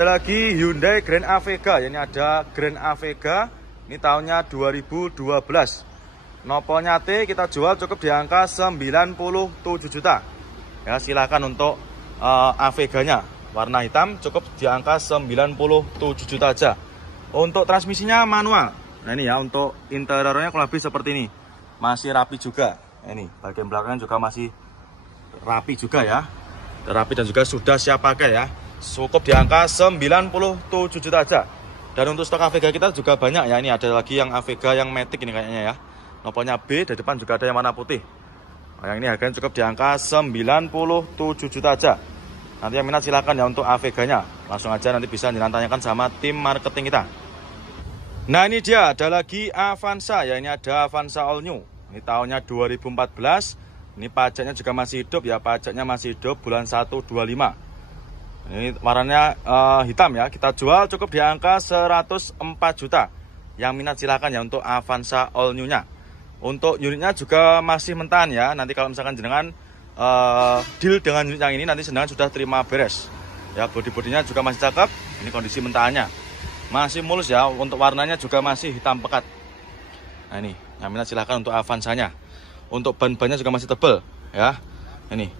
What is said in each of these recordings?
Ada lagi Hyundai Grand Avega. Ini ada Grand Avega. Ini tahunnya 2012. Nopolnya T kita jual cukup di angka 97 juta. Ya, silakan untuk Aveganya. Warna hitam cukup di angka 97 juta aja. Untuk transmisinya manual. Nah ini ya, untuk interiornya kurang lebih seperti ini. Masih rapi juga. Ini bagian belakangnya juga masih rapi juga ya. Rapi dan juga sudah siap pakai ya. Cukup di angka 97 juta aja. Dan untuk stok Avega kita juga banyak ya. Ini ada lagi yang Avega yang Matic ini kayaknya ya. Nopolnya B, di depan juga ada yang warna putih. Nah, yang ini harganya cukup di angka 97 juta aja. Nanti yang minat silahkan ya untuk Aveganya. Langsung aja nanti bisa ditanyakan sama tim marketing kita. Nah ini dia, ada lagi Avanza ya. Ini ada Avanza All New. Ini tahunnya 2014. Ini pajaknya juga masih hidup ya. Pajaknya masih hidup bulan 1/25. Ini warnanya hitam ya. Kita jual cukup di angka 104 juta. Yang minat silahkan ya untuk Avanza All New-nya. Untuk unitnya juga masih mentahan ya. Nanti kalau misalkan jenengan deal dengan unit yang ini, nanti jenengan sudah terima beres. Ya, bodi-bodinya juga masih cakep. Ini kondisi mentahannya. Masih mulus ya. Untuk warnanya juga masih hitam pekat. Nah ini, yang minat silahkan untuk Avanzanya. Untuk ban-bannya juga masih tebal ya. Ini.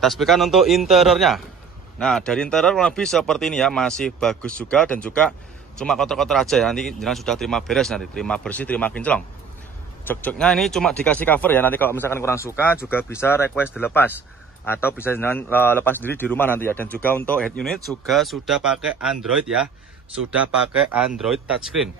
Kita speakan untuk interiornya. Nah, dari interior lebih seperti ini ya, masih bagus juga dan juga cuma kotor-kotor aja ya. Nanti jangan sudah terima beres, nanti terima bersih, terima kinclong. Jok-joknya ini cuma dikasih cover ya. Nanti kalau misalkan kurang suka juga bisa request dilepas atau bisa jangan lepas sendiri di rumah nanti ya. Dan juga untuk head unit juga sudah pakai Android ya. Sudah pakai Android touchscreen.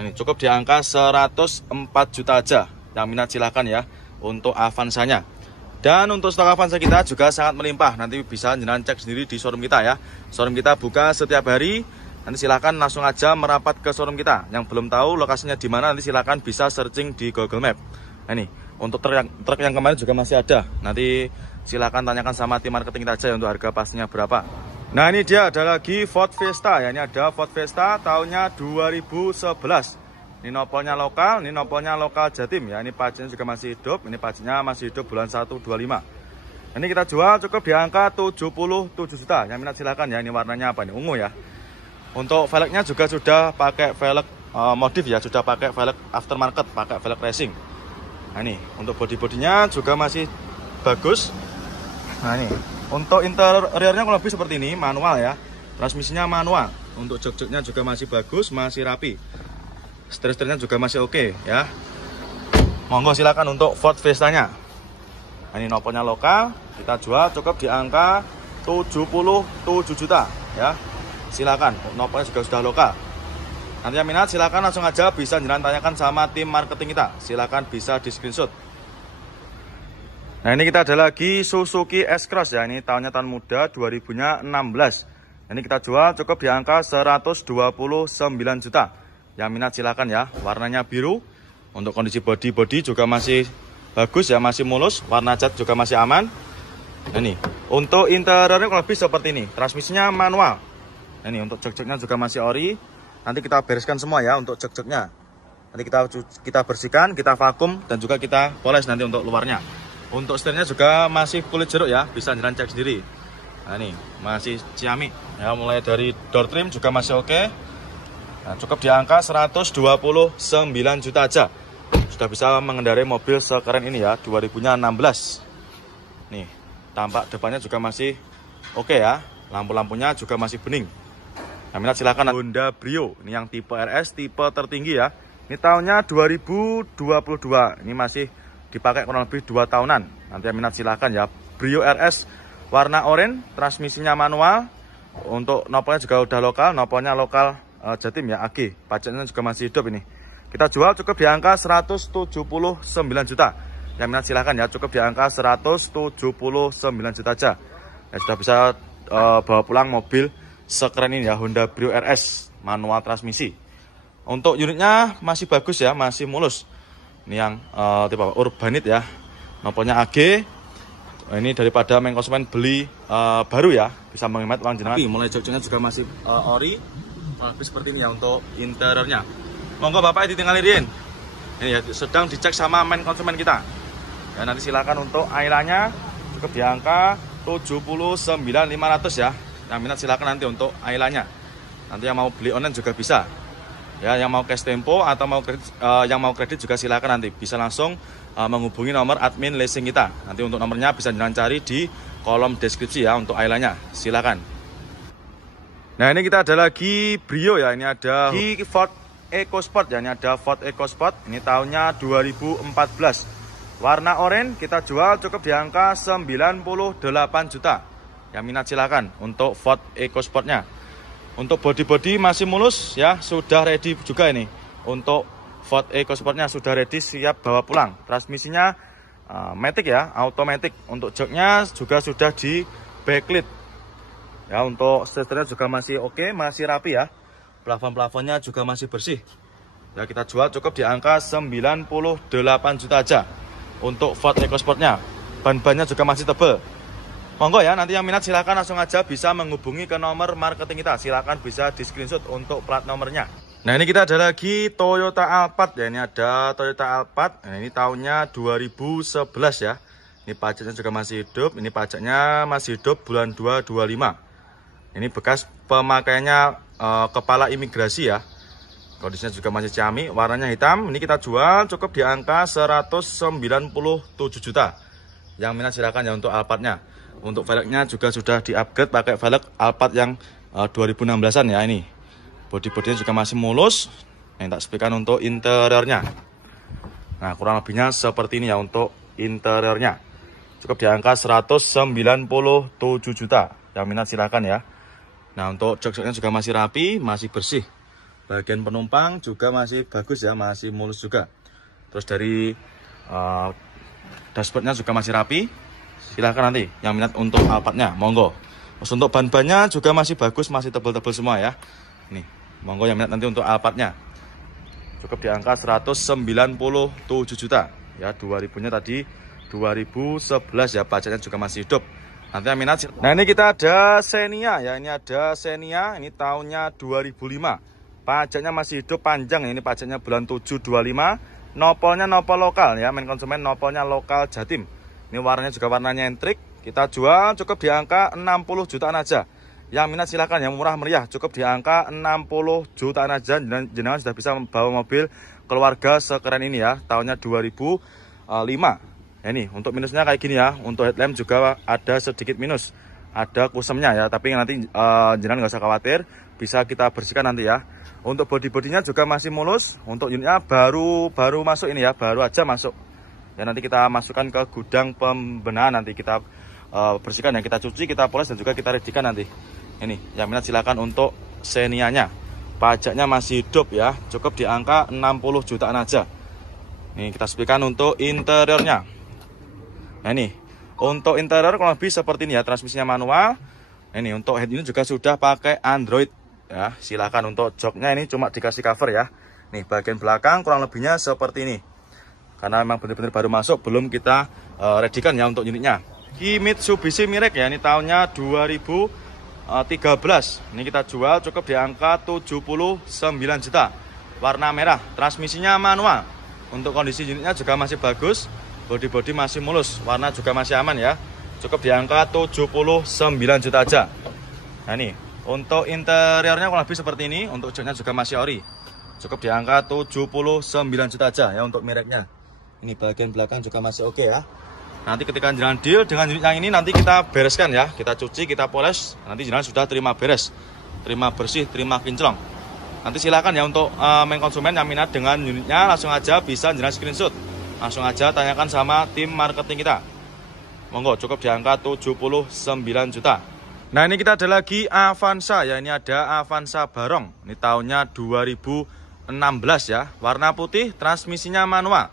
Ini cukup di angka 104 juta aja. Yang minat silahkan ya untuk Avanzanya. Dan untuk stok Avanza kita juga sangat melimpah. Nanti bisa jenengan cek sendiri di showroom kita ya. Showroom kita buka setiap hari. Nanti silahkan langsung aja merapat ke showroom kita. Yang belum tahu lokasinya di mana, nanti silahkan bisa searching di Google Map. Nah ini, untuk truk yang kemarin juga masih ada. Nanti silahkan tanyakan sama tim marketing kita aja untuk harga pastinya berapa. Nah ini dia, ada lagi Ford Fiesta ya. Ini ada Ford Fiesta tahunnya 2011. Ini nopolnya lokal, ini nopolnya lokal Jatim ya. Ini pajaknya juga masih hidup, ini pajaknya masih hidup bulan 1/25. Ini kita jual cukup di angka 77 juta. Yang minat silakan ya. Ini warnanya apa nih? Ungu ya. Untuk velgnya juga sudah pakai velg modif ya, sudah pakai velg aftermarket, pakai velg racing. Nah ini, untuk bodi-bodinya juga masih bagus. Nah ini, untuk interiornya kurang lebih seperti ini, manual ya. Transmisinya manual. Untuk jok-joknya juga masih bagus, masih rapi. Setir-setirnya juga masih oke ya. Monggo silakan untuk Ford Fiesta-nya. Nah, ini nopolnya lokal, kita jual cukup di angka 77 juta ya. Silakan, nopolnya juga sudah lokal. Nanti yang minat silakan langsung aja bisa jangan tanyakan sama tim marketing kita. Silakan bisa di screenshot. Nah, ini kita ada lagi Suzuki S-Cross ya. Ini tahunnya tahun muda 2016. Ini kita jual cukup di angka 129 juta. Yang minat silakan ya. Warnanya biru. Untuk kondisi bodi juga masih bagus ya, masih mulus. Warna cat juga masih aman. Nah, ini untuk interiornya kurang lebih seperti ini. Transmisinya manual. Nah, ini untuk jok-joknya juga masih ori. Nanti kita bereskan semua ya untuk jok-joknya. Nanti kita bersihkan, kita vakum dan juga kita poles nanti untuk luarnya. Untuk setirnya juga masih kulit jeruk ya, bisa jalan cek sendiri. Nah, ini masih ciamik ya, mulai dari door trim juga masih oke. Nah, cukup di angka 129 juta aja. Sudah bisa mengendarai mobil sekeren ini ya, 2016. Nih, tampak depannya juga masih oke ya. Lampu-lampunya juga masih bening. Nah, minat silakan Honda Brio. Ini yang tipe RS, tipe tertinggi ya. Ini tahunnya 2022. Ini masih dipakai kurang lebih 2 tahunan. Nanti yang minat silakan ya. Brio RS warna oranye, transmisinya manual. Untuk nopolnya juga udah lokal, nopolnya lokal Jatim ya, AG. Pajaknya juga masih hidup ini. Kita jual cukup di angka 179 juta. Yang minat silahkan ya, cukup di angka 179 juta aja. Ya, sudah bisa bawa pulang mobil sekeren ini ya, Honda Brio RS manual transmisi. Untuk unitnya masih bagus ya, masih mulus. Ini yang tipe Urbanit ya. Nopolnya AG. Ini daripada main konsumen beli baru ya, bisa menghemat uang jenengan. Mulai jok-joknya juga masih ori. Seperti ini ya untuk interiornya. Monggo Bapak ditinggalin. Ini ya sedang dicek sama main konsumen kita. Ya, nanti silakan untuk airanya cukup di angka 79.500 ya. Yang minat silakan nanti untuk Ayla-nya. Nanti yang mau beli online juga bisa. Ya, yang mau cash tempo atau yang mau kredit juga silakan nanti bisa langsung menghubungi nomor admin leasing kita. Nanti untuk nomornya bisa jangan cari di kolom deskripsi ya untuk Ayla-nya. Silakan. Nah, ini kita ada lagi Brio ya. Ini ada di Ford EcoSport ya. Ini ada Ford EcoSport. Ini tahunnya 2014. Warna oranye kita jual cukup di angka 98 juta. Yang minat silakan untuk Ford EcoSportnya. Untuk body masih mulus ya, sudah ready juga ini. Untuk Ford EcoSportnya sudah ready, siap bawa pulang. Transmisinya matic ya, automatic. Untuk joknya juga sudah di backlit. Ya, untuk setirnya juga masih oke, masih rapi ya. Plafon-plafonnya juga masih bersih. Ya, kita jual cukup di angka 98 juta aja. Untuk Ford EcoSportnya, ban-bannya juga masih tebal. Monggo ya, nanti yang minat silahkan langsung aja bisa menghubungi ke nomor marketing kita. Silahkan bisa di screenshot untuk plat nomornya. Nah, ini kita ada lagi Toyota Alphard ya. Ini ada Toyota Alphard. Nah, ini tahunnya 2011 ya. Ini pajaknya juga masih hidup. Ini pajaknya masih hidup bulan 2 25. Ini bekas pemakaiannya kepala imigrasi ya. Kondisinya juga masih ciamik, warnanya hitam. Ini kita jual cukup di angka 197 juta. Yang minat silakan ya untuk Alphardnya. Untuk velgnya juga sudah di-upgrade pakai velg Alphard yang 2016-an ya ini. Bodi-bodinya juga masih mulus. Yang tak sepikan untuk interiornya. Nah, kurang lebihnya seperti ini ya untuk interiornya. Cukup di angka 197 juta. Yang minat silakan ya. Nah, untuk jok-joknya juga masih rapi, masih bersih. Bagian penumpang juga masih bagus ya, masih mulus juga. Terus dari dashboardnya juga masih rapi. Silahkan nanti yang minat untuk Alphardnya, monggo. Terus untuk ban-bannya juga masih bagus, masih tebal-tebal semua ya. Nih, monggo yang minat nanti untuk Alphardnya. Cukup di angka 197 juta. Ya, 2000-nya tadi 2011 ya, pajaknya juga masih hidup. Nanti yang minat. Nah, ini kita ada Xenia ya, ini ada Xenia, ini tahunnya 2005. Pajaknya masih hidup panjang, ini pajaknya bulan 7 25. Nopolnya nopol lokal ya, main konsumen nopolnya lokal Jatim. Ini warnanya juga warna nyentrik. Kita jual cukup di angka 60 jutaan aja. Yang minat silakan, yang murah meriah cukup di angka 60 jutaan aja. Jenengan sudah bisa membawa mobil keluarga sekeren ini ya, tahunnya 2005. Ya, ini untuk minusnya kayak gini ya. Untuk headlamp juga ada sedikit minus. Ada kusemnya ya, tapi nanti jenengan nggak usah khawatir, bisa kita bersihkan nanti ya. Untuk bodi-bodinya juga masih mulus. Untuk unitnya baru masuk ini ya, baru aja masuk. Ya, nanti kita masukkan ke gudang pembenahan, nanti kita bersihkan ya, kita cuci, kita poles dan juga kita readykan nanti. Ini, yang minat silakan untuk Xenia-nya. Pajaknya masih hidup ya, cukup di angka 60 jutaan aja. Ini kita sepikan untuk interiornya. Nah, ini untuk interior kurang lebih seperti ini ya, transmisinya manual. Ini untuk head unit juga sudah pakai Android. Ya, silakan untuk joknya ini cuma dikasih cover ya. Nih, bagian belakang kurang lebihnya seperti ini. Karena memang benar-benar baru masuk, belum kita readykan ya untuk unitnya. Ini Mitsubishi Mirage ya, ini tahunnya 2013. Ini kita jual cukup di angka 79 juta. Warna merah, transmisinya manual. Untuk kondisi unitnya juga masih bagus, bodi masih mulus, warna juga masih aman ya. Cukup di angka 79 juta aja. Nah, ini untuk interiornya kurang lebih seperti ini. Untuk joknya juga masih ori. Cukup di angka 79 juta aja ya untuk mereknya. Ini bagian belakang juga masih oke ya. Nanti ketika jalan deal dengan unit yang ini, nanti kita bereskan ya. Kita cuci, kita poles. Nanti jalan sudah terima beres, terima bersih, terima kinclong. Nanti silakan ya untuk main konsumen yang minat dengan unitnya, langsung aja bisa jalan screenshot. Langsung aja tanyakan sama tim marketing kita. Monggo, cukup di angka 79 juta. Nah, ini kita ada lagi Avanza ya. Ini ada Avanza Barong. Ini tahunnya 2016 ya. Warna putih, transmisinya manual.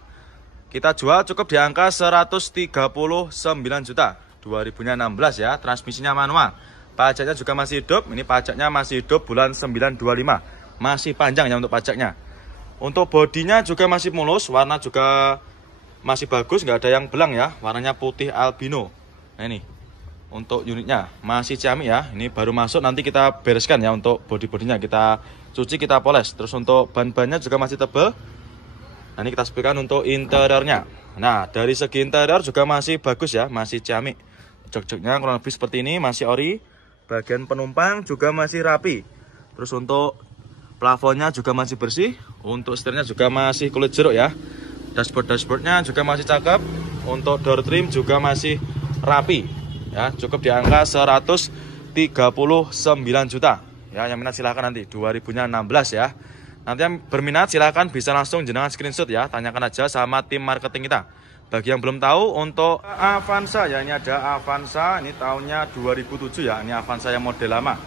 Kita jual cukup di angka 139 juta. 2016 ya, transmisinya manual. Pajaknya juga masih hidup. Ini pajaknya masih hidup bulan 9 25. Masih panjang ya untuk pajaknya. Untuk bodinya juga masih mulus, warna juga masih bagus, nggak ada yang belang ya. Warnanya putih albino. Nah, ini untuk unitnya masih ciamik ya. Ini baru masuk, nanti kita bereskan ya untuk bodi-bodinya. Kita cuci, kita poles. Terus untuk ban-bannya juga masih tebal. Nah, ini kita sepikan untuk interiornya. Nah, dari segi interior juga masih bagus ya, masih ciamik. Jok-joknya kurang lebih seperti ini, masih ori. bagian penumpang juga masih rapi. Terus untuk plafonnya juga masih bersih, untuk setirnya juga masih kulit jeruk ya. Dashboardnya juga masih cakep, untuk door trim juga masih rapi ya. Cukup di angka 139 juta ya. Yang minat silahkan nanti 2016 ya. Nanti yang berminat silahkan bisa langsung jenengan screenshot ya, tanyakan aja sama tim marketing kita. Bagi yang belum tahu, untuk Avanza ya, ini ada Avanza, ini tahunnya 2007 ya. Ini Avanza yang model lama.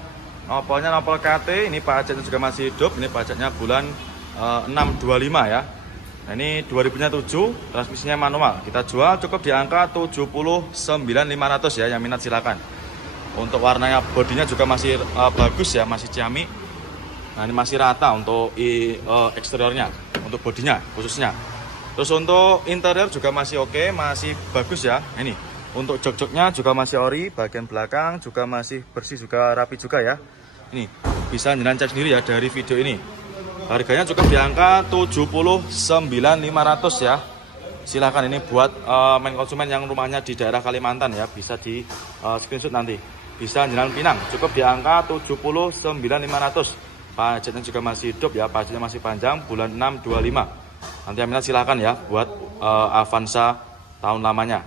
Nopolnya nopol KT, ini pajaknya juga masih hidup. Ini pajaknya bulan 625 ya. Nah, ini 2007, transmisinya manual. Kita jual cukup di angka 79.500 ya. Yang minat silakan. Untuk warnanya, bodinya juga masih bagus ya, masih ciamik. Nah, ini masih rata untuk eksteriornya, untuk bodinya khususnya. Terus untuk interior juga masih oke, masih bagus ya. Ini untuk jok-joknya juga masih ori, bagian belakang juga masih bersih, juga rapi juga ya. Ini bisa jenengan cek sendiri ya dari video ini. Harganya cukup di angka 79.500 ya. Silahkan ini buat main konsumen yang rumahnya di daerah Kalimantan ya, bisa di screenshot nanti. Bisa jenengan Pinang, cukup di angka 79.500. Pajaknya juga masih hidup ya, pajaknya masih panjang, bulan 625. Nanti yang minat silahkan ya buat Avanza tahun lamanya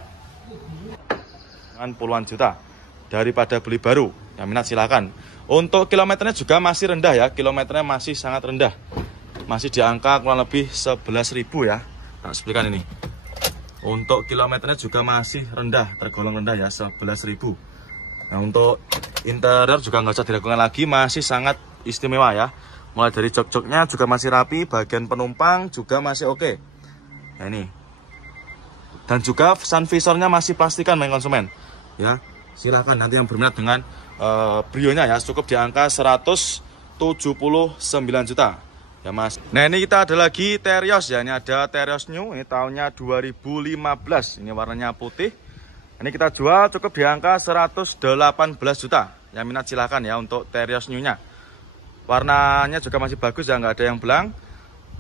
dengan puluhan juta daripada beli baru. Yang minat silahkan. Untuk kilometernya juga masih rendah ya, kilometernya masih sangat rendah, masih di angka kurang lebih 11.000 ya. Nah, sebutkan ini untuk kilometernya juga masih rendah, tergolong rendah ya, 11.000. Nah, untuk interior juga nggak usah diragukan lagi, masih sangat istimewa ya. Mulai dari jok-joknya juga masih rapi, bagian penumpang juga masih oke. Nah, ini. Dan juga sun visornya masih plastikan main konsumen. Ya, silahkan nanti yang berminat dengan Brio-nya ya, cukup di angka 179 juta. Ya, Mas. Nah, ini kita ada lagi Terios ya. Ini ada Terios New, ini tahunnya 2015. Ini warnanya putih. Ini kita jual cukup di angka 118 juta. Yang minat silahkan ya untuk Terios New-nya. Warnanya juga masih bagus ya, nggak ada yang belang.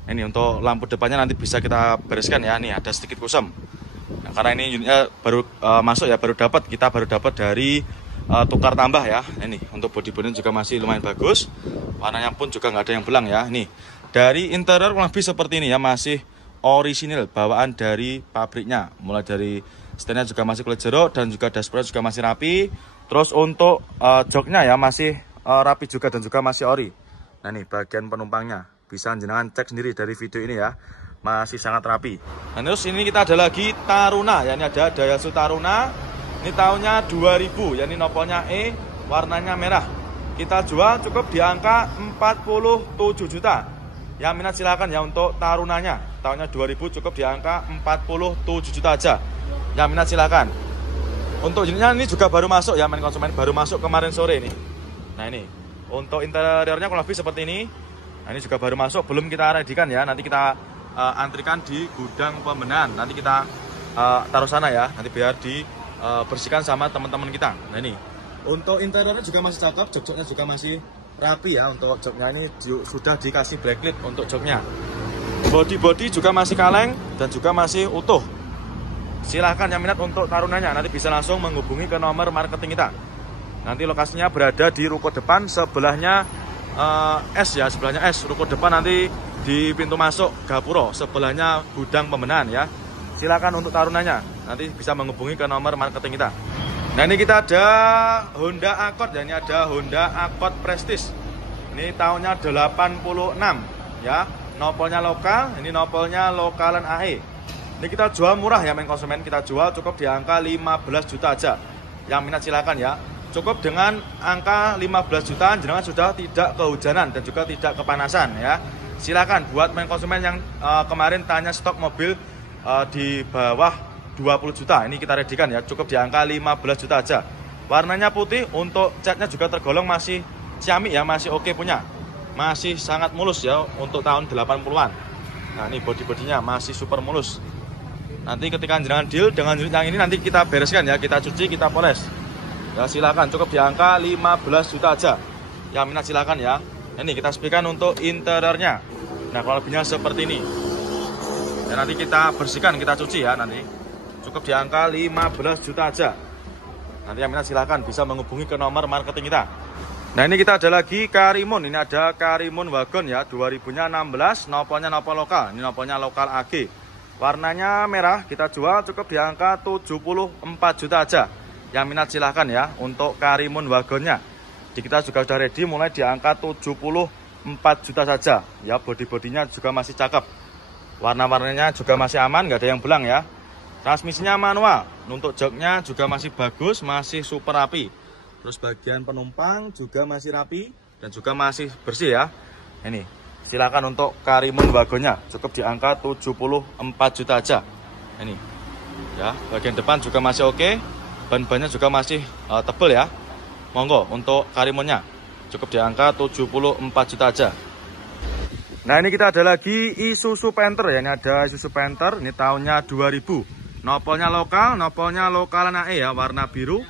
Ini untuk lampu depannya nanti bisa kita bereskan ya. Nih ada sedikit kusam. Nah, karena ini unitnya baru masuk ya, kita baru dapat dari tukar tambah ya. Ini untuk bodi-bodi juga masih lumayan bagus. Warnanya pun juga nggak ada yang belang ya. Nih dari interior kurang lebih seperti ini ya, masih orisinil bawaan dari pabriknya. Mulai dari setirnya juga masih kulit jeruk dan juga dashboard juga masih rapi. Terus untuk joknya ya masih rapi juga dan juga masih ori. Nah, nih bagian penumpangnya bisa jenengan cek sendiri dari video ini ya, masih sangat rapi. Nah, terus ini kita ada lagi Taruna ya, ini ada Daihatsu Taruna. Ini tahunnya 2000 ya, ini nopolnya E, warnanya merah. Kita jual cukup di angka 47 juta. Yang minat silakan ya untuk Tarunanya. Tahunnya 2000 cukup di angka 47 juta aja. Yang minat silakan. Untuk unitnya ini juga baru masuk ya, main konsumen, baru masuk kemarin sore ini. Nah, ini untuk interiornya kurang lebih seperti ini. Nah, ini juga baru masuk, belum kita readikan ya. Nanti kita antrikan di gudang pembenahan. Nanti kita taruh sana ya. Nanti biar dibersihkan sama teman-teman kita. Nah, ini untuk interiornya juga masih cakep, jok-joknya juga masih rapi ya. Untuk joknya ini sudah dikasih blacklit untuk joknya. Body juga masih kaleng dan juga masih utuh. Silahkan yang minat untuk Tarunanya, nanti bisa langsung menghubungi ke nomor marketing kita. Nanti lokasinya berada di ruko depan, sebelahnya S ya, sebelahnya S. Ruko depan nanti di pintu masuk Gapuro, sebelahnya gudang pembenahan ya. Silakan untuk Tarunanya, nanti bisa menghubungi ke nomor marketing kita. Nah, ini kita ada Honda Accord ya, ini ada Honda Accord Prestige. Ini tahunnya 86 ya. Nopolnya lokal, ini nopolnya lokalan AE. Ini kita jual murah ya main konsumen, kita jual cukup di angka 15 juta aja. Yang minat silakan ya. Cukup dengan angka 15 juta jenengan sudah tidak kehujanan dan juga tidak kepanasan ya. Silakan buat main konsumen yang kemarin tanya stok mobil di bawah 20 juta. Ini kita readikan ya, cukup di angka 15 juta aja. Warnanya putih, untuk catnya juga tergolong masih ciamik ya, masih oke punya. Masih sangat mulus ya untuk tahun 80-an. Nah, ini bodi-bodinya masih super mulus. Nanti ketika jenengan deal dengan unit yang ini nanti kita bereskan ya, kita cuci, kita poles. Ya, silakan cukup di angka 15 juta aja. Yang minat silakan ya. Ini kita sepikan untuk interiornya. Nah, kalau lebihnya seperti ini. Dan nanti kita bersihkan, kita cuci ya nanti. Cukup di angka 15 juta aja. Nanti yang minat silahkan bisa menghubungi ke nomor marketing kita. Nah ini kita ada lagi Karimun. Ini ada Karimun Wagon ya, 2000-nya 16, noponya nopo lokal. Ini noponya lokal AG. Warnanya merah, kita jual cukup di angka 74 juta aja. Yang minat silahkan ya untuk Karimun Wagonnya. Jadi kita juga sudah ready mulai di angka 74 juta saja. Ya body-bodinya juga masih cakep. Warna-warnanya juga masih aman, nggak ada yang belang ya. Transmisinya manual, untuk joknya juga masih bagus, masih super rapi. Terus bagian penumpang juga masih rapi dan juga masih bersih ya. Ini, silakan untuk Karimun Wagonnya, cukup di angka 74 juta aja. Ini, ya bagian depan juga masih oke, ban-bannya juga masih tebal ya. Monggo untuk Karimunnya, cukup di angka 74 juta aja. Nah ini kita ada lagi Isuzu Panther ya, ini ada Isuzu Panther, ini tahunnya 2000. Nopolnya lokal nae ya, warna biru.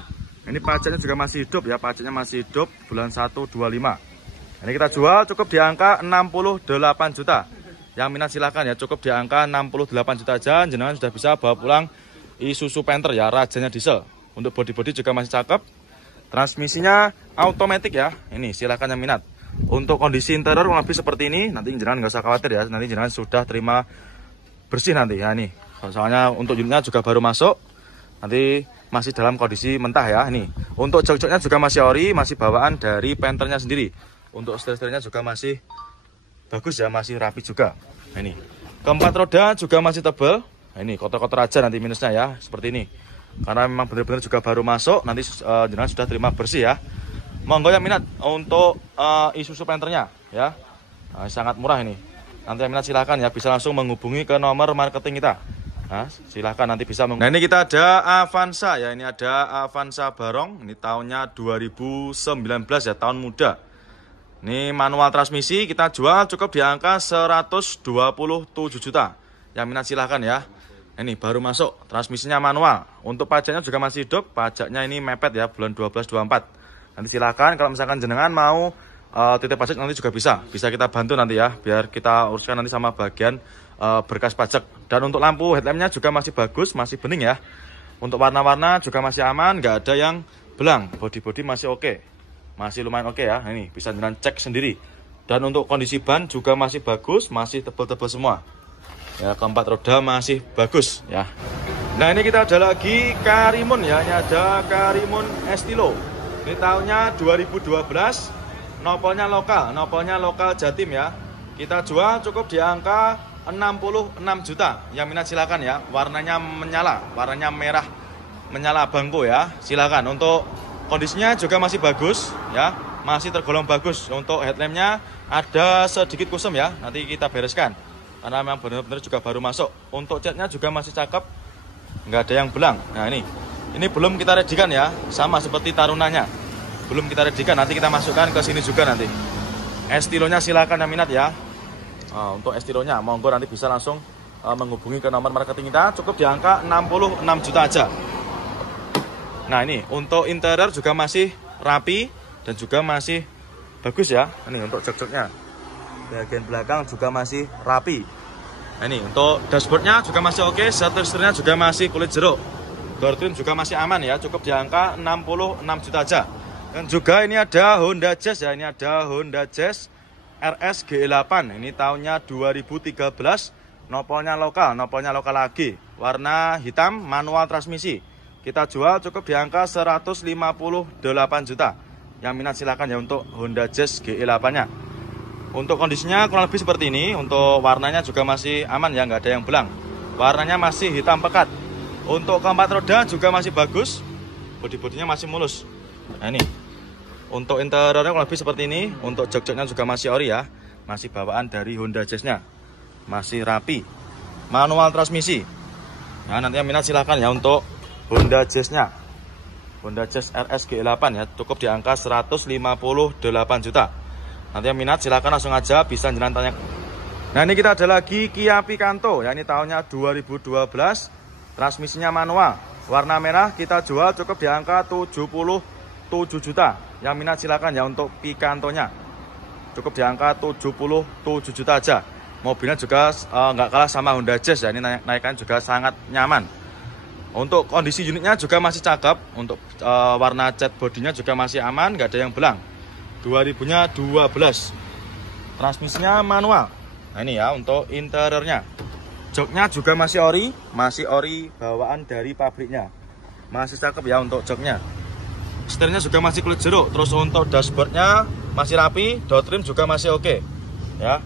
Ini pajaknya juga masih hidup ya, pajaknya masih hidup bulan 1 25. Ini kita jual cukup di angka 68 juta. Yang minat silahkan ya, cukup di angka 68 juta aja. Jenengan sudah bisa bawa pulang Isuzu Panther ya, rajanya diesel. Untuk body-body juga masih cakep. Transmisinya automatic ya. Ini silahkan yang minat. Untuk kondisi interior lebih seperti ini, nanti jenengan nggak usah khawatir ya. Nanti jenengan sudah terima bersih nanti ya nih. Soalnya untuk unitnya juga baru masuk, nanti masih dalam kondisi mentah ya. Ini untuk jok-joknya juga masih ori, masih bawaan dari Panthernya sendiri. Untuk setir-setirnya juga masih bagus ya, masih rapi juga. Nah, ini keempat roda juga masih tebal. Nah, ini kotor-kotor aja nanti minusnya ya, seperti ini. Karena memang benar-benar juga baru masuk, nanti jenengan sudah terima bersih ya. Monggo yang minat untuk Isuzu Panthernya ya, sangat murah ini. Nanti yang minat silahkan ya, bisa langsung menghubungi ke nomor marketing kita. Nah, silahkan nanti bisa. Nah ini kita ada Avanza ya, ini ada Avanza Barong, ini tahunnya 2019 ya, tahun muda. Ini manual transmisi, kita jual cukup di angka 127 juta. Yang minat silahkan ya. Ini baru masuk, transmisinya manual. Untuk pajaknya juga masih hidup, pajaknya ini mepet ya, bulan 12-24. Nanti silahkan kalau misalkan jenengan mau titip pajak nanti juga bisa kita bantu nanti ya, biar kita uruskan nanti sama bagian berkas pajak. Dan untuk lampu headlampnya juga masih bagus, masih bening ya. Untuk warna-warna juga masih aman, nggak ada yang belang. Body-body masih oke, masih lumayan oke ya. Ini bisa jangan cek sendiri. Dan untuk kondisi ban juga masih bagus, masih tebal-tebal semua ya. Keempat roda masih bagus ya. Nah ini kita ada lagi Karimun ya, ini ada Karimun Estilo. Ini tahunnya 2012, nopolnya lokal Jatim ya. Kita jual cukup di angka 66 juta. Yang minat silakan ya. Warnanya menyala, warnanya merah menyala bangko ya. Silakan. Untuk kondisinya juga masih bagus ya, masih tergolong bagus. Untuk headlampnya ada sedikit kusam ya, nanti kita bereskan karena memang benar-benar juga baru masuk. Untuk catnya juga masih cakep, nggak ada yang belang. Nah ini belum kita redikan ya, sama seperti tarunanya belum kita redikan, nanti kita masukkan ke sini juga nanti. Estilonya silakan yang minat ya. Untuk estilonya monggo nanti bisa langsung menghubungi ke nomor marketing kita, cukup di angka 66 juta aja. Nah ini untuk interior juga masih rapi dan juga masih bagus ya. Ini untuk jok-joknya, bagian belakang juga masih rapi. Nah ini untuk dashboardnya juga masih oke, setir-setirnya juga masih kulit jeruk, door trim juga masih aman ya, cukup di angka 66 juta aja. Dan juga ini ada Honda Jazz ya, ini ada Honda Jazz RS GE8. Ini tahunnya 2013, nopolnya lokal lagi. Warna hitam, manual transmisi. Kita jual cukup di angka 158 juta. Yang minat silakan ya untuk Honda Jazz GE8-nya. Untuk kondisinya kurang lebih seperti ini. Untuk warnanya juga masih aman ya, nggak ada yang belang. Warnanya masih hitam pekat. Untuk keempat roda juga masih bagus. Bodi-bodinya masih mulus. Nah ini untuk interiornya kurang lebih seperti ini. Untuk jok-joknya juga masih ori ya, masih bawaan dari Honda Jazz-nya, masih rapi, manual transmisi. Nah nanti yang minat silahkan ya untuk Honda Jazz-nya, Honda Jazz RS GE8 ya, cukup di angka 158 juta. Nanti yang minat silahkan langsung aja bisa jalan tanya. Nah ini kita ada lagi Kia Picanto ya, ini tahunnya 2012, transmisinya manual, warna merah. Kita jual cukup di angka 77 juta. Yang minat silakan ya untuk Picantonya, cukup di angka 77 juta aja. Mobilnya juga nggak kalah sama Honda Jazz ya, ini naikan juga sangat nyaman. Untuk kondisi unitnya juga masih cakep. Untuk warna cat bodinya juga masih aman, nggak ada yang belang. 2000-nya 12. Transmisinya manual. Nah ini ya untuk interiornya. Joknya juga masih ori bawaan dari pabriknya. Masih cakep ya untuk joknya. Setirnya juga masih kulit jeruk. Terus untuk dashboardnya masih rapi, door trim juga masih oke. Ya.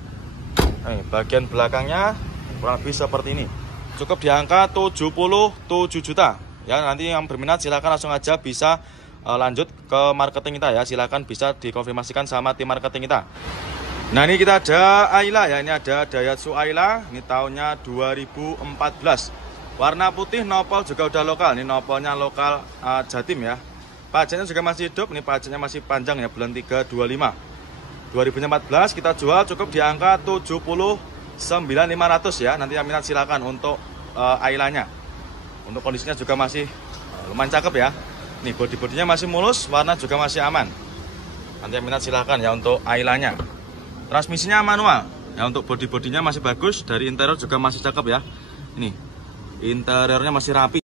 Nih, bagian belakangnya kurang lebih seperti ini. Cukup di angka 77 juta. Ya, nanti yang berminat silakan langsung aja bisa lanjut ke marketing kita ya. Silakan bisa dikonfirmasikan sama tim marketing kita. Nah, ini kita ada Ayla ya. Ini ada Daihatsu Ayla. Ini tahunnya 2014. Warna putih, nopol juga udah lokal. Ini nopolnya lokal Jatim ya. Pajaknya juga masih hidup. Ini pajaknya masih panjang ya, bulan 3 25. 2014 kita jual cukup di angka 79.500 ya. Nanti yang minat silakan untuk Ailanya. Untuk kondisinya juga masih lumayan cakep ya. Nih bodi-bodinya masih mulus, warna juga masih aman. Nanti yang minat silakan ya untuk Ailanya. Transmisinya manual. Ya untuk bodi-bodinya masih bagus, dari interior juga masih cakep ya. Ini interiornya masih rapi.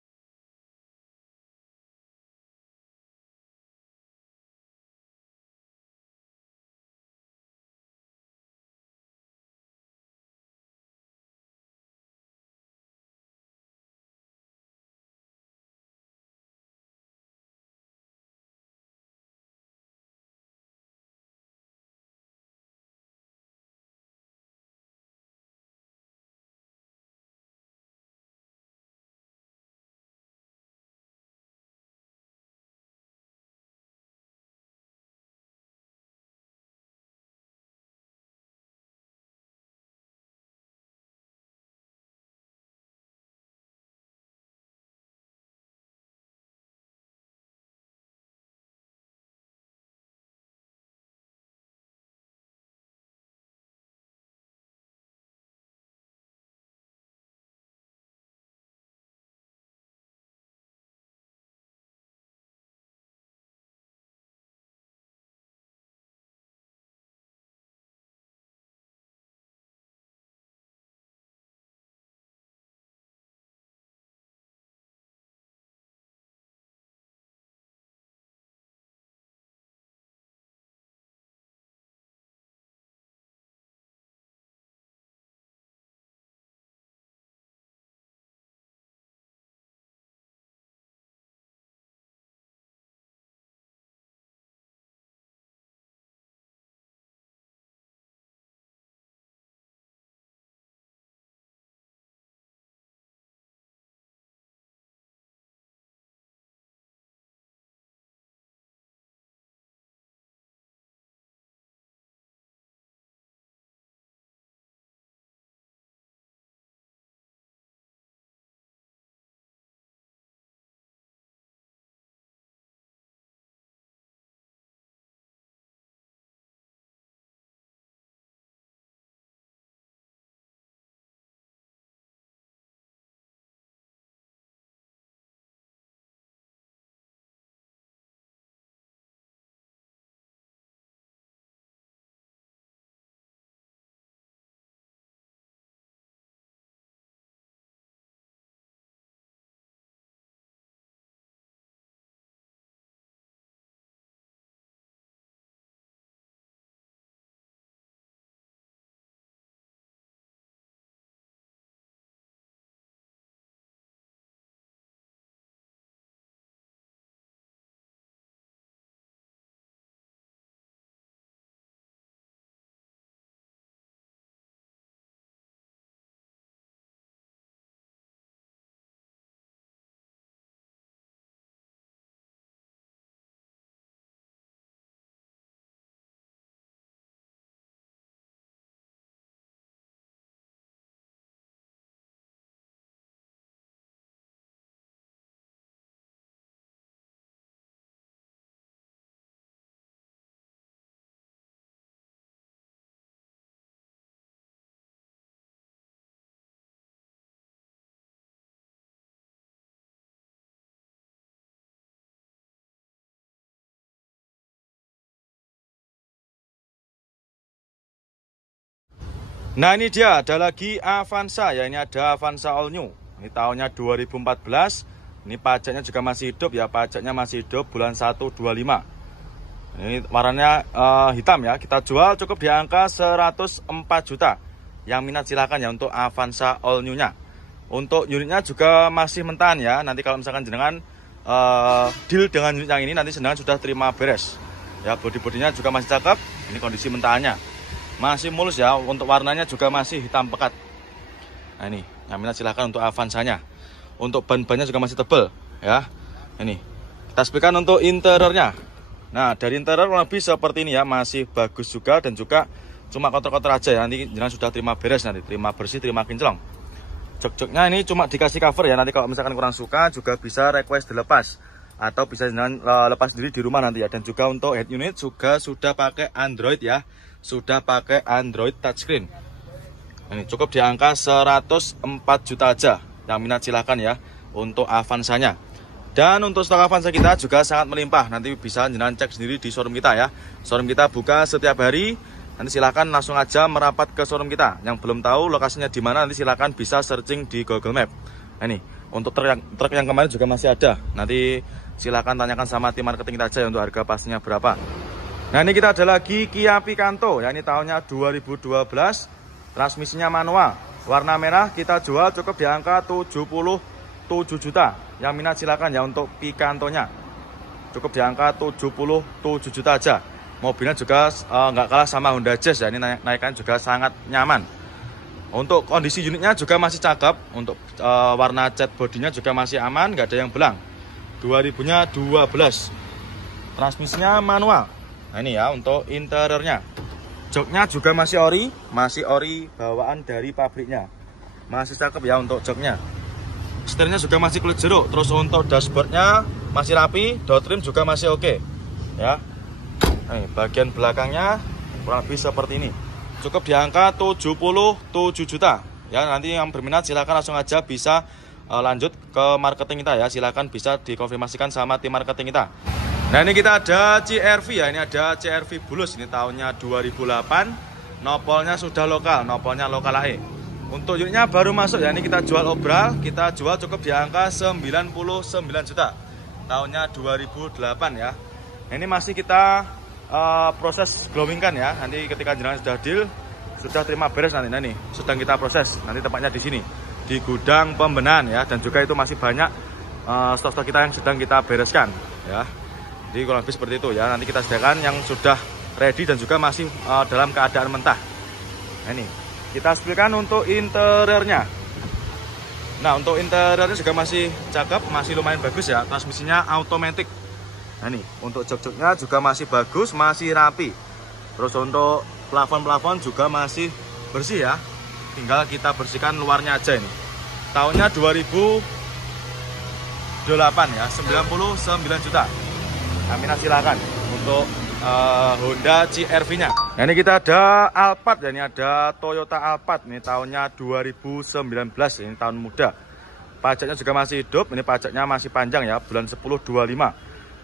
Nah ini dia, ada lagi Avanza ya. Ini ada Avanza All New. Ini tahunnya 2014. Ini pajaknya juga masih hidup ya, pajaknya masih hidup bulan 1/25. Ini warnanya hitam ya. Kita jual cukup di angka 104 juta. Yang minat silakan ya untuk Avanza all new-nya. Untuk unitnya juga masih mentahan ya. Nanti kalau misalkan jenengan deal dengan unit yang ini, nanti jenengan sudah terima beres. Ya, bodi-bodinya juga masih cakep. Ini kondisi mentahannya. Masih mulus ya. Untuk warnanya juga masih hitam pekat. Nah ini, yang minat silakan untuk Avanzanya. Untuk ban-bannya juga masih tebal ya. Ini. Kita sepikan untuk interiornya. Nah, dari interior lebih seperti ini ya, masih bagus juga dan juga cuma kotor-kotor aja ya. Nanti jenengan sudah terima beres, nanti terima bersih, terima kinclong. Jok-joknya ini cuma dikasih cover ya. Nanti kalau misalkan kurang suka juga bisa request dilepas atau bisa jenengan lepas sendiri di rumah nanti ya. Dan juga untuk head unit juga sudah pakai Android ya. Sudah pakai Android touchscreen. Ini cukup di angka 104 juta aja. Yang minat silahkan ya untuk Avanzanya. Dan untuk stok Avanza kita juga sangat melimpah. Nanti bisa jenengan cek sendiri di showroom kita ya. Showroom kita buka setiap hari. Nanti silahkan langsung aja merapat ke showroom kita. Yang belum tahu lokasinya di mana, nanti silahkan bisa searching di Google Map. Nah, ini untuk truk yang kemarin juga masih ada. Nanti silahkan tanyakan sama tim marketing kita aja ya, untuk harga pastinya berapa. Nah, ini kita ada lagi Kia Picanto ya. Ini tahunnya 2012. Transmisinya manual. Warna merah kita jual cukup di angka 77 juta. Yang minat silakan ya untuk Picantonya. Cukup di angka 77 juta aja. Mobilnya juga nggak kalah sama Honda Jazz ya. Ini naikan juga sangat nyaman. Untuk kondisi unitnya juga masih cakep. Untuk warna cat bodinya juga masih aman, nggak ada yang belang. 2000-nya 12. Transmisinya manual. Nah ini ya untuk interiornya. Joknya juga masih ori bawaan dari pabriknya. Masih cakep ya untuk joknya. Setirnya juga masih kulit jeruk. Terus untuk dashboardnya masih rapi, door trim juga masih oke. Ya. Nih, bagian belakangnya kurang lebih seperti ini. Cukup di angka 77 juta. Ya, nanti yang berminat silakan langsung aja bisa lanjut ke marketing kita ya. Silakan bisa dikonfirmasikan sama tim marketing kita. Nah, ini kita ada CR-V ya. Ini ada CR-V Bulus. Ini tahunnya 2008. Nopolnya sudah lokal, nopolnya lokal AE. Untuk unitnya baru masuk ya. Ini kita jual obral, kita jual cukup di angka 99 juta. Tahunnya 2008 ya. Ini masih kita proses glowing kan ya. Nanti ketika jenengan sudah deal, sudah terima beres nanti. Nah, ini sedang kita proses. Nanti tempatnya di sini, di gudang pembenahan ya. Dan juga itu masih banyak stok-stok kita yang sedang kita bereskan ya. Jadi kurang lebih seperti itu ya. Nanti kita sediakan yang sudah ready dan juga masih dalam keadaan mentah. Nah, ini kita spikan untuk interiornya. Nah, untuk interiornya juga masih cakep, masih lumayan bagus ya. Transmisinya automatic. Nah, ini untuk jok-joknya juga masih bagus, masih rapi. Terus untuk plafon-plafon juga masih bersih ya. Tinggal kita bersihkan luarnya aja ini. Tahunnya 2008 ya, 99 juta. Aminah silakan untuk Honda CR-V-nya. Nah, ini kita ada Alphard ya, ini ada Toyota Alphard. Ini tahunnya 2019, ini tahun muda. Pajaknya juga masih hidup, ini pajaknya masih panjang ya, bulan 10/25.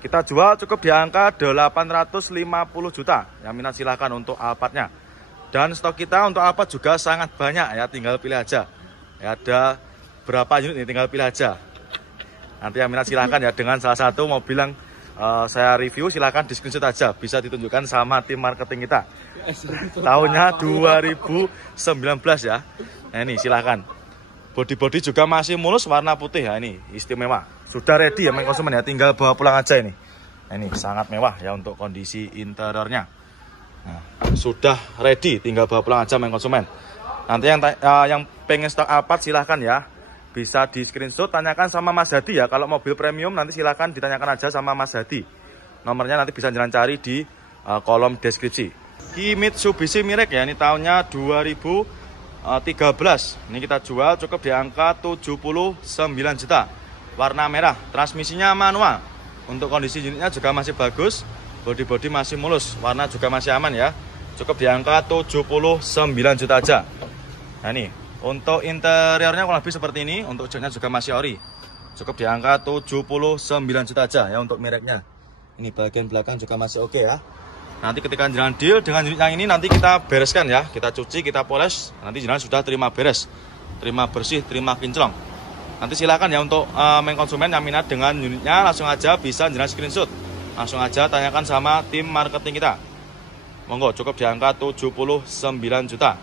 Kita jual cukup di angka 850 juta. Yang minat silahkan untuk Alphardnya. Dan stok kita untuk Alphard juga sangat banyak ya, tinggal pilih aja. Ya, ada berapa unit ini, tinggal pilih aja. Nanti yang minat silahkan ya dengan salah satu mobil yang saya review, silahkan di screenshot aja. Bisa ditunjukkan sama tim marketing kita. Tahunnya 2019 ya. Nah, ini silahkan. Bodi-bodi juga masih mulus, warna putih ya, ini istimewa. Sudah ready ya main konsumen ya, tinggal bawa pulang aja ini. Nah, ini sangat mewah ya untuk kondisi interiornya. Nah, sudah ready, tinggal bawa pulang aja main konsumen. Nanti yang pengen stok Alphard silahkan ya, bisa di screenshot, tanyakan sama Mas Hadi ya. Kalau mobil premium nanti silahkan ditanyakan aja sama Mas Hadi. Nomornya nanti bisa jalan cari di kolom deskripsi. Ki Mitsubishi Mirage ya, ini tahunnya 2013. Ini kita jual cukup di angka 79 juta. Warna merah, transmisinya manual. Untuk kondisi unitnya juga masih bagus, bodi-bodi masih mulus, warna juga masih aman ya. Cukup di angka 79 juta aja. Nah, ini untuk interiornya kurang lebih seperti ini. Untuk joknya juga masih ori. Cukup di angka 79 juta aja ya untuk mereknya. Ini bagian belakang juga masih oke ya. Nanti ketika jenengan deal dengan unit yang ini, nanti kita bereskan ya. Kita cuci, kita poles. Nanti jenengan sudah terima beres, terima bersih, terima kinclong. Nanti silakan ya untuk main konsumen yang minat dengan unitnya, langsung aja bisa jenengan screenshot. Langsung aja tanyakan sama tim marketing kita. Monggo, cukup di angka 79 juta.